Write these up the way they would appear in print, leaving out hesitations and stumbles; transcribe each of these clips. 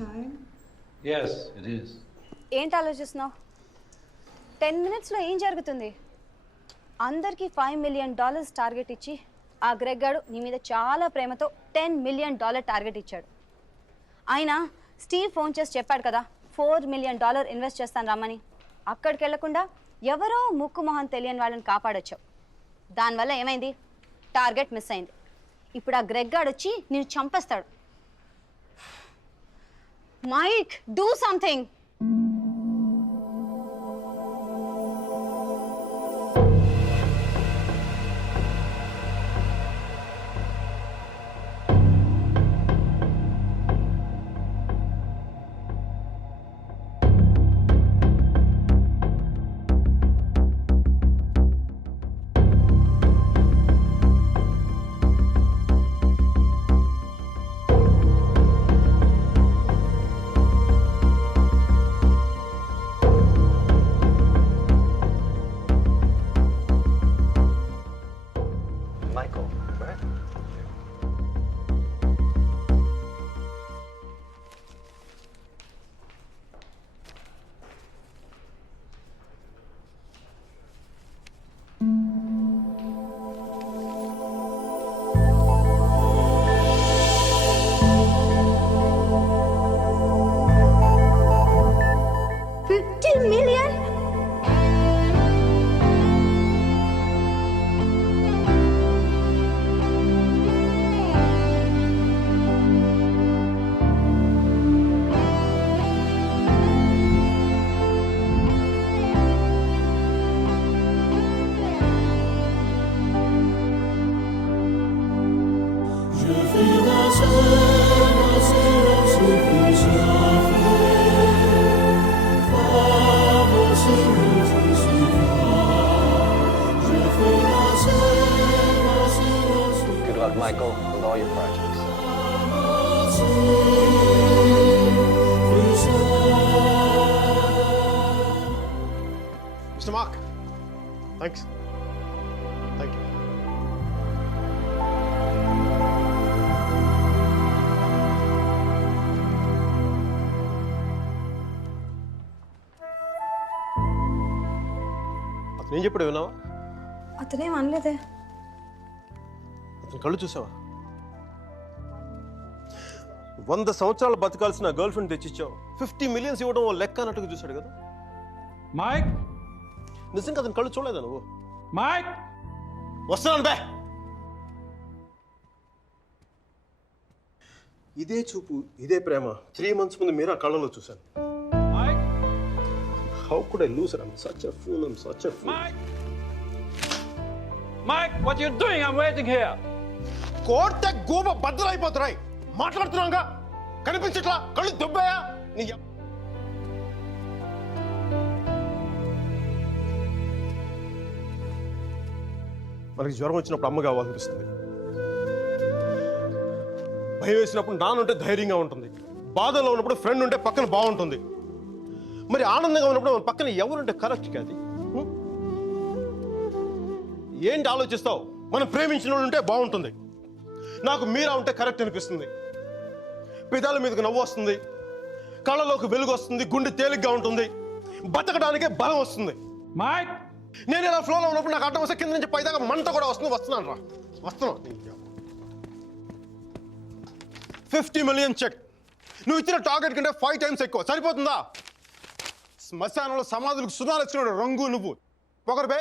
time? Yes, it is. ఏంటి ఆలోచిస్తున్నావు? 10 minutesలో ఏం జరుగుతుంది? అందరికీ $5 million టార్గెట్ ఇచ్చి ఆ గ్రెగ్ గాడు నీ మీద చాలా ప్రేమతో $10 million టార్గెట్ ఇచ్చాడు. ఆయన స్టీవ్ ఫోన్ చేసి చెప్పాడు కదా $4 million ఇన్వెస్ట్ చేస్తాను రమ్మని. అక్కడికి వెళ్లకుండా ఎవరో ముక్కు మొహం తెలియని వాళ్ళని కాపాడొచ్చావు. దానివల్ల ఏమైంది? టార్గెట్ మిస్ అయింది. ఇప్పుడు ఆ గ్రెగ్ గాడు వచ్చి నిన్ను చంపేస్తాడు. Mike, do something. Michael, right? $50 million? Good luck, Michael, with all your projects. Mr. Mark, thanks. Thank you. అతను ఏం చెప్పాడు విన్నావా? అతనేం అనలేదే. అతని కళ్ళు చూసావా? 100 సంవత్సరాలు బతకాల్సిన గర్ల్ ఫ్రెండ్ తెచ్చిచ్చావు. 50 million ఇవ్వడం లెక్క అన్నట్టుగా చూశాడు కదా. Mike? నిజంగా అతని కళ్ళు చూడలేదా నువ్వు? Mike? వస్తున్నాను బే. ఇదే చూపు, ఇదే ప్రేమ 3 months ముందు మీరు ఆ కళ్ళలో చూశాను. Mike? How could I lose her? I'm such a fool. I'm such a fool. Mike? Mike, what are you doing? I'm waiting here. కోర్త గోబ బద్దలైపోతున్నాయి. మాట్లాడుతున్నాగా కనిపించట్లా? కళ్ళు దుబ్బాయా? నీ మనకి జ్వరం వచ్చినప్పుడు అమ్మ కావాలనిపిస్తుంది. భయం వేసినప్పుడు నాన్నుంటే ధైర్యంగా ఉంటుంది. బాధలో ఉన్నప్పుడు ఫ్రెండ్ ఉంటే పక్కన బాగుంటుంది. మరి ఆనందంగా ఉన్నప్పుడు మన పక్కన ఎవరుంటే కరెక్ట్ కాదు. ఏంటి ఆలోచిస్తావు? మనం ప్రేమించిన వాళ్ళు ఉంటే బాగుంటుంది. నాకు మీరా ఉంటే కరెక్ట్ అనిపిస్తుంది. పెదాల మీదకు నవ్వు వస్తుంది, కళ్ళలోకి వెలుగు వస్తుంది, గుండె తేలిగ్గా ఉంటుంది, బతకడానికే బలం వస్తుంది. Mike? నేను ఇలా ఫ్లోలో ఉన్నప్పుడు నాకు అడ్డం వస్తే కింద నుంచి పైదాకా మంట కూడా వస్తుంది. వస్తున్నాను రా, వస్తున్నాను. 50 million చెక్. నువ్వు ఇచ్చిన టార్గెట్ కంటే 5 times ఎక్కువ. సరిపోతుందా? శ్మశానంలో సమాధులకు సునాలు వచ్చినాడు రంగు నువ్వు. పొగరుపే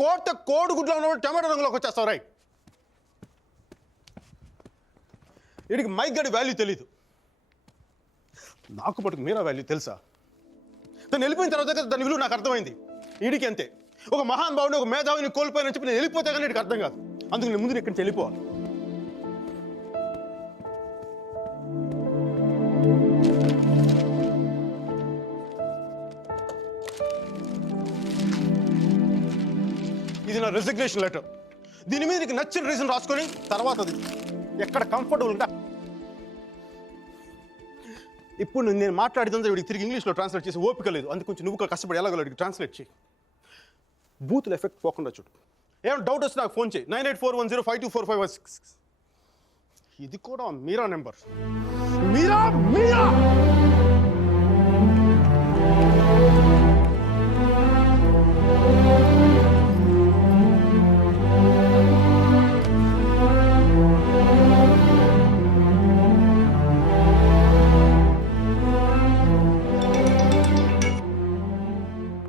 కోర్త కోడిగుడ్లో ఉన్నప్పుడు టమాటో రంగులోకి వచ్చేస్తావు. రై, వీడికి మైక్ గడి వాల్యూ తెలీదు. నాకు పట్టుకు మీరా వాల్యూ తెలుసా? తను వెళ్ళిపోయిన తర్వాత దాని విలువ నాకు అర్థమైంది. వీడికి అంతే. ఒక మహాన్ భావుని, ఒక మేధావిని కోల్పోయానని చెప్పి నేను వెళ్ళిపోతే కానీ వీడికి అర్థం కాదు. అందుకు నేను ముందు ఇక్కడి నుంచి వెళ్ళిపోవాలి. ఇది నా రెసిగ్నేషన్ లెటర్. దీని మీద నీకు నచ్చిన రీజన్ రాసుకొని తర్వాత అది ఎక్కడ కంఫర్టబుల్ ఉంటా. ఇప్పుడు నేను మాట్లాడితే వీడికి తిరిగి ఇంగ్లీష్లో ట్రాన్స్లేట్ చేసి ఓపిక లేదు. అందుకు కొంచెం నువ్వు కష్టపడి ఎలాగో ట్రాన్స్లేట్ చేయి. బూతుల ఎఫెక్ట్ పోకుండా చూడు. ఏమైనా డౌట్ వస్తే నాకు ఫోన్ చేయి. 9841052456. ఇది కూడా మీరా నెంబర్. మీరా మీరా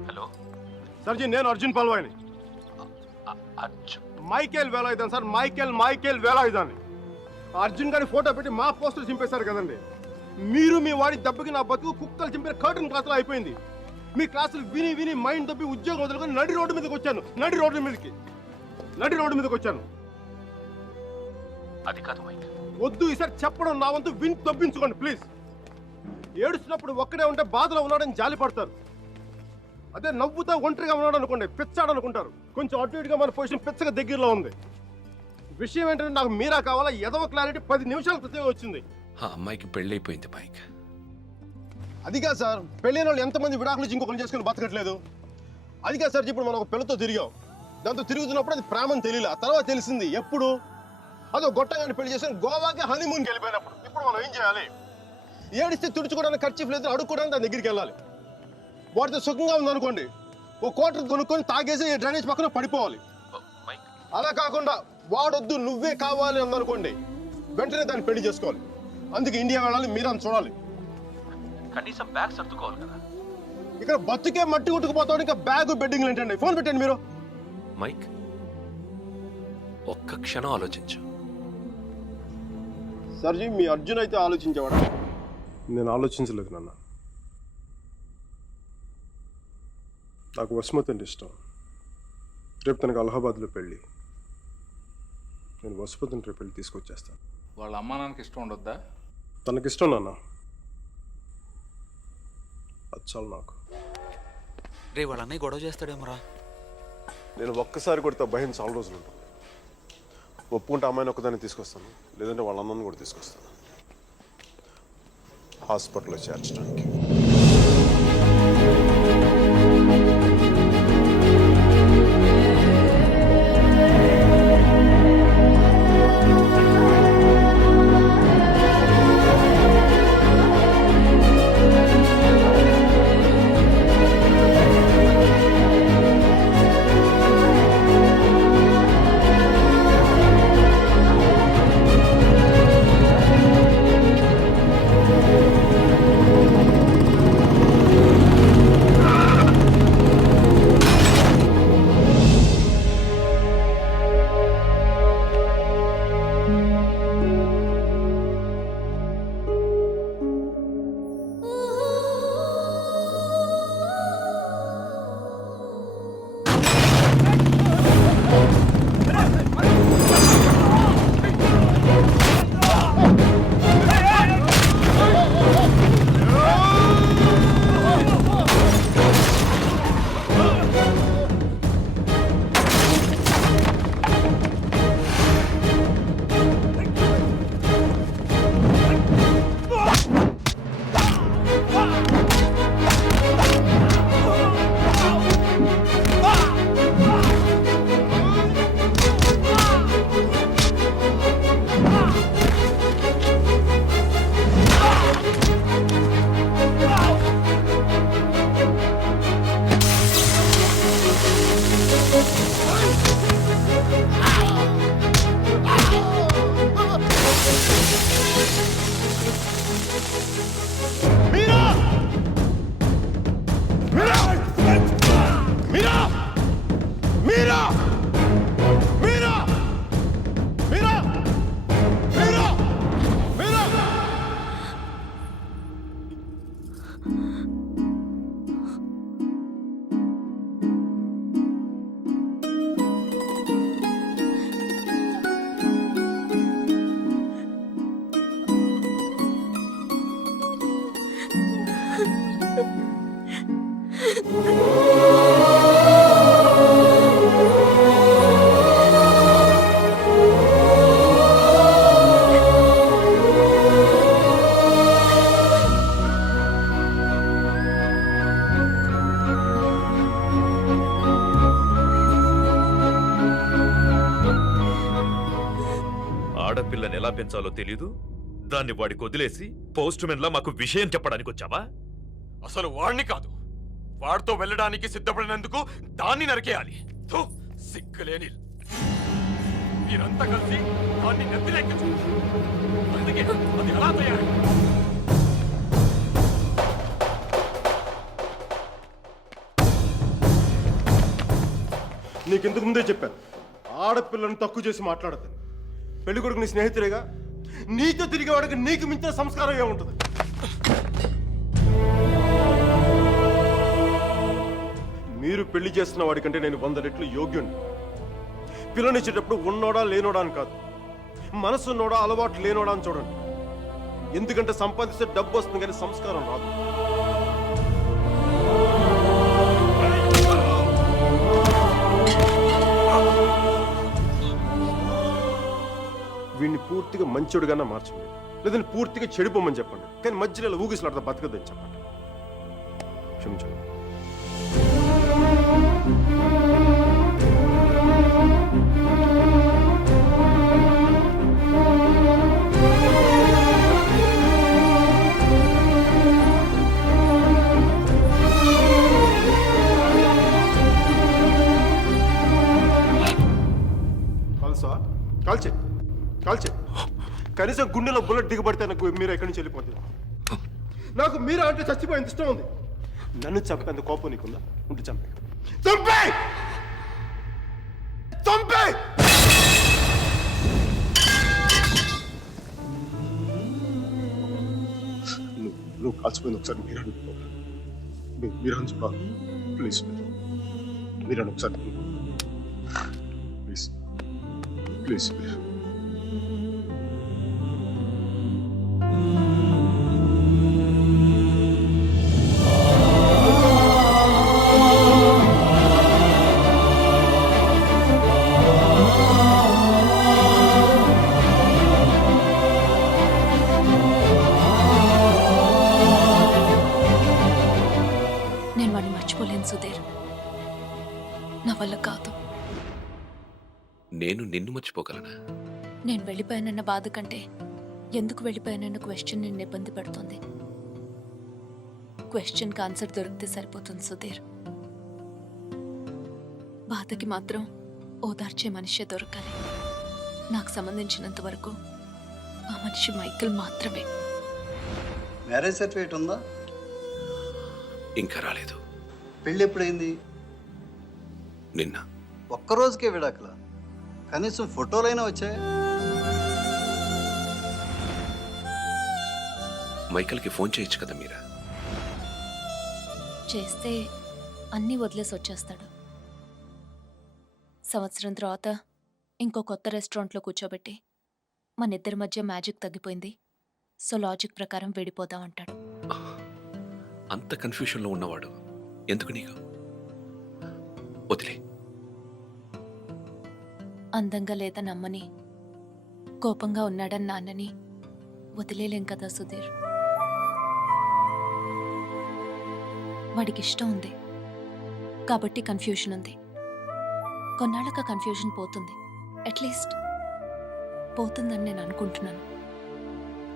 హలో సార్జీ, నేను Arjun పల్వాయిని. Arjun Michael వేలాయుధాన్ sir, Michael వేలాయుధాన్ని. Arjun గారి ఫోటో పెట్టి మా పోస్టర్ చింపేశారు కదండి. మీరు మీ వాడి దెబ్బకి నా బతుకు కుక్కలు చింపిన కర్టన్ క్లాసులో అయిపోయింది. మీ క్లాసులు విని విని మైండ్ దబ్బి ఉద్యోగం వదులుకొని నడి రోడ్డు మీదకి వచ్చాను. నడి రోడ్డు మీదకి వచ్చాను. అది కాదు మైక్. వద్దు, ఈసారి చెప్పడం నా వంతు విని తప్పించుకోండి ప్లీజ్. ఏడుస్తున్నప్పుడు ఒక్కడే ఉంటే బాధలో ఉన్నాడని జాలి పడతారు. అదే నవ్వుతా ఒంటరిగా ఉన్నాడు అనుకోండి, పిచ్చాడు అనుకుంటారు. కొంచెం అటు ఇటుగా మన పొజిషన్ పిచ్చగా దగ్గరలో ఉంది. విషయం ఏంటంటే నాకు మీరా కావాలా? ఎదవ క్లారిటీ 10 నిమిషాల క్రితం వచ్చింది. ఆ అమ్మాయికి పెళ్ళైపోయింది మైక్. అదిగా సార్, పెళ్ళైన వాళ్ళు ఎంతమంది విడాకులు ఇంకొకరు చేసుకుని బతకట్లేదు. అదిగా సార్, ఇప్పుడు మనం ఒక పిల్లతో తిరిగాం. దాంతో తిరుగుతున్నప్పుడు అది ప్రేమని తెలియలే. ఆ తర్వాత తెలిసింది ఎప్పుడు? అదో గొట్టగాని పెళ్లి చేసుకుని గోవాకి హనీమూన్కి వెళ్ళిపోయినప్పుడు. ఇప్పుడు మనం ఏం చేయాలి? ఏడిస్తే తుడుచుకోవడానికి ఖర్చు లేదు, అడుక్కోవడానికి దాని దగ్గరికి వెళ్ళాలి. వాటితో సుఖంగా ఉందనుకోండి, ఓ కోటర్ కొనుక్కొని తాగేసి డ్రైనేజ్ పక్కన పడిపోవాలి. అలా కాకుండా వాడొద్దు నువ్వే కావాలి అందనుకోండి, వెంటనే దాన్ని పెళ్లి చేసుకోవాలి. అందుకే ఇండియా వెళ్ళాలి, మీరని చూడాలి. కనీసం బ్యాగ్ సర్దుకోవాలి కదా. ఇక్కడ బతుకే మట్టి కొట్టుకుపోతాడు, ఇంకా బ్యాగ్ బెడ్డింగ్ ఏంటండి? ఫోన్ పెట్టండి మీరు. మైక్, ఒక్క క్షణం ఆలోచించు. సర్జీ, మీ అర్జున్ అయితే ఆలోచించేవాడు. నేను ఆలోచించలేదు నాన్న. నాకు వసుమతి అంటే ఇష్టం. రేపు తనకు అలహాబాద్లో పెళ్ళి. నేను వసుమతిని రేపు పెళ్ళి తీసుకొచ్చేస్తాను. వాళ్ళ అమ్మా నాన్నకి ఇష్టం ఉండొద్దా? తనకిష్టం నాన్న, అది చాలు నాకు. రే వాళ్ళ అన్నయ్య గొడవ చేస్తాడేమోరా. నేను ఒక్కసారి కొడితే భయం చాలా రోజులు ఉంటుంది. ఒప్పుకుంటే అమ్మాయిని ఒక్కదాన్ని తీసుకొస్తాను, లేదంటే వాళ్ళ అన్నను కూడా తీసుకొస్తాను హాస్పిటల్లో చేర్చడానికి. ఆడపిల్లని ఎలా పెంచాలో తెలీదు, దాన్ని వాడికి వదిలేసి పోస్ట్ మెన్ లా మాకు విషయం చెప్పడానికి వచ్చావా? అసలు వాడిని కాదు, వాడితో వెళ్ళడానికి సిద్ధపడినందుకు దాన్ని నరికేయాలి. థు, సిగ్గులేని మీరంతా కలిసి దాన్ని నెత్తిలెక్కించు. అందుకే అది ఎలా తయారు? నీకెందుకు ముందే చెప్పాను, ఆడపిల్లను తక్కువ చేసి మాట్లాడద్దు. పెళ్లి కొడుకు నీ స్నేహితుడేగా, నీతో తిరిగే వాడికి నీకు మించిన సంస్కారం ఏముంటుంది? మీరు పెళ్లి చేస్తున్న వాడికంటే నేను 100 రెట్లు యోగ్యుణ్ణి. పిల్లనిచ్చేటప్పుడు ఉన్నోడా లేనోడా అని కాదు, మనసున్నోడా అలవాటు లేనోడా అని చూడండి. ఎందుకంటే సంపాదిస్తే డబ్బు వస్తుంది కానీ సంస్కారం రాదు. వీడిని పూర్తిగా మంచోడుగానే మార్చండి, లేదంటే పూర్తిగా చెడిపోమని చెప్పండి. కానీ మధ్యలో ఊగిసలాడతా బతకద్దని చెప్పండి. క్షమించండి. కాల్సా? కాల్చే కాల్చే. కనీసం గుండెలో బుల్లెట్ దిగబడితే నాకు మీరు ఎక్కడి నుంచి వెళ్ళిపోతుంది. నాకు మీరు అంటే చచ్చిపోయేంత ఇష్టం ఉంది. నన్ను చంపేంత కోపం నీకుందా? ఉంటే చంపే చంపే చంపే. నువ్వు కాల్చిపోయింది ఒకసారి మీరు అనుకో, మీరు అనుకోవాలి. ప్లీజ్ మీరు అని ఒకసారి ప్లీజ్ ప్లీజ్ ప్లీజ్. నేను వాడిని మర్చిపోలేను సుధీర్, నా వల్ల కాదు. నేను నిన్ను మర్చిపోగలనా? నేను వెళ్ళిపోయానన్న బాధ కంటే ఎందుకు వెళ్ళిపోయానన్న క్వశ్చన్ నిన్ను ఇబ్బంది పెడుతుంది. క్వశ్చన్కి ఆన్సర్ దొరికితే సరిపోతుంది సుధీర్. బాధకి మాత్రం ఓదార్చే మనిషే దొరకాలి. నాకు సంబంధించినంత వరకు ఆ మనిషి మైకిల్ మాత్రమే. మ్యారేజ్ సర్టిఫికేట్ ఉందా? ఇంకా రాలేదు. పెళ్ళి ఎప్పుడైంది? నిన్న. ఒక్కరోజుకే విడాకులా? కనీసం ఫోటోలైనా వచ్చాయి? మైకల్కి ఫోన్ చేయొచ్చు కదా మీరా? చేస్తే అన్నీ వదిలేసి వచ్చేస్తాడు. సంవత్సరం తర్వాత ఇంకో కొత్త రెస్టారెంట్లో కూర్చోబెట్టి మన ఇద్దరి మధ్య మ్యాజిక్ తగ్గిపోయింది, సో లాజిక్ ప్రకారం విడిపోదాం అంటాడు. అంత కన్ఫ్యూషన్లో ఉన్నవాడు ఎందుకు నీకు? వదిలే. అందంగా లేదని అమ్మని, కోపంగా ఉన్నాడని నాన్నని వదిలేలేం కదా సుధీర్. వాడికి ఇష్టం ఉంది కాబట్టి కన్ఫ్యూషన్ ఉంది. కొన్నాళ్ళక కన్ఫ్యూషన్ పోతుంది, అట్లీస్ట్ పోతుందని నేను అనుకుంటున్నాను.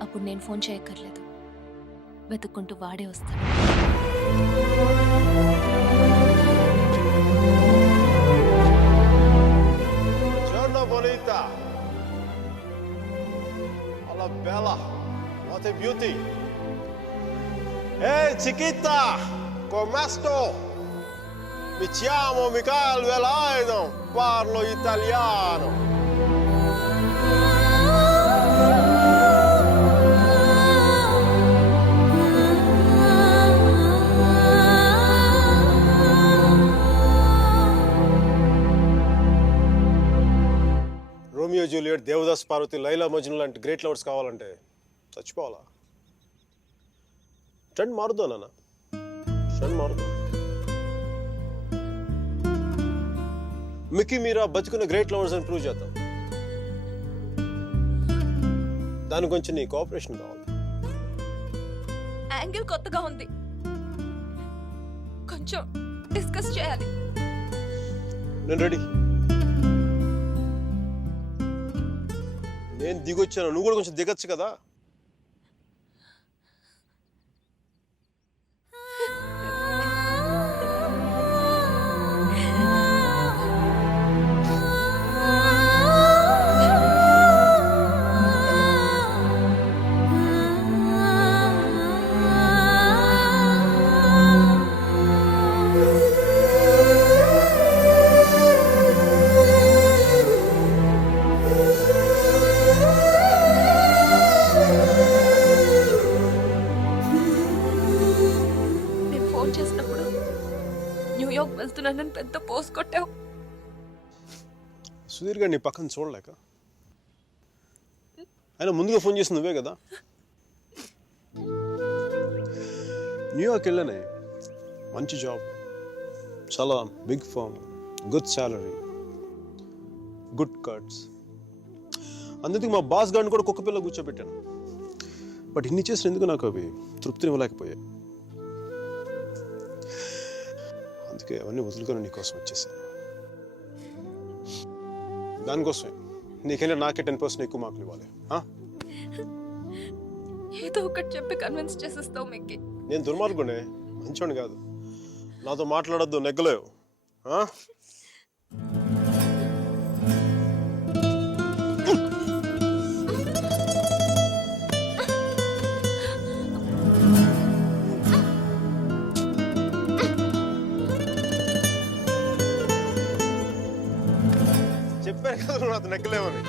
అప్పుడు నేను ఫోన్ చేయక్కర్లేదు, వెతుక్కుంటూ వాడే వస్తాడు. Giorno bonita. Alla bella. What a beauty. Hey chiquita, come sto? Mi chiamo Michael Velaino, parlo italiano. Romeo Juliet, Devdas Parvati, Laila Majnu లాంటి గ్రేట్ లవర్స్ కావాలంటే చచ్చిపోవాలా? ట్రెండ్ మారుద్దా నాన్న, ట్రెండ్ మారుద్దాం. మిక్కీ మీరా బతుకున్న గ్రేట్ లవర్స్ అని ప్రూవ్ చేద్దాం. దాని గురించి నీ కోఆపరేషన్ కావాలి. యాంగిల్ కొత్తగా ఉంది, కొంచెం డిస్కస్ చేయాలి. నేను రెడీ. నేను దిగొచ్చాను, నువ్వు కూడా కొంచెం దిగొచ్చు కదా. నేను ఫోన్ చేసినప్పుడు న్యూయార్క్ వెళ్తున్నానని పెద్ద పోస్ట్ కొట్టావు. సుధీర్ గారు నీ పక్కన చూడలేక ఆయన ముందుగా ఫోన్ చేసి నువ్వే కదా. న్యూయార్క్ వెళ్ళానే, మంచి జాబ్, చాలా big firm, good salary, good cuts. అందుకే మా బాస్ గారిని కూడా కుక్క పిల్ల కూర్చోబెట్టాను. బట్ ఇన్ని చేసిన ఎందుకు నాకు అవి తృప్తిని ఇవ్వలేకపోయాయి. అందుకే అవన్నీ వదులుకొని నీకోసం వచ్చేసాను. దానికోసమే నీకైనా నాకే 10% ఎక్కువ మార్కులు ఇవ్వాలి. ఏదో ఒకటి చెప్పి కన్విన్స్ చేసేస్తావు మిక్కి. నేను దుర్మార్గునే, మంచోని కాదు. నాతో మాట్లాడొద్దు, నెగ్గలేవు. చెప్పాను కదా నువ్వు నాతో నెగ్గలేవని.